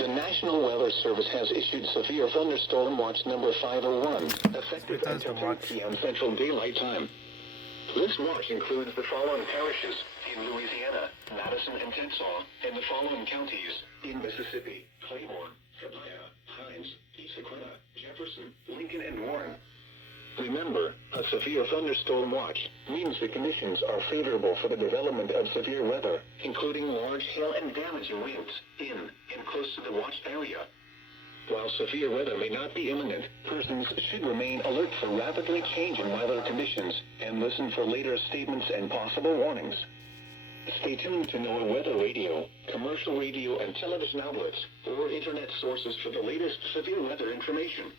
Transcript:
The National Weather Service has issued severe thunderstorm watch number 501, effective until 10 p.m. Central Daylight Time. This watch includes the following parishes in Louisiana, Madison and Tensaw, and the following counties in Mississippi: Claiborne, Cabaya, Hines, Sequana, Jefferson, Lincoln, and Warren. Remember, a severe thunderstorm watch means the conditions are favorable for the development of severe weather, including large hail and damaging winds in and close to the watched area. While severe weather may not be imminent, persons should remain alert for rapidly changing weather conditions and listen for later statements and possible warnings. Stay tuned to NOAA weather radio, commercial radio and television outlets, or internet sources for the latest severe weather information.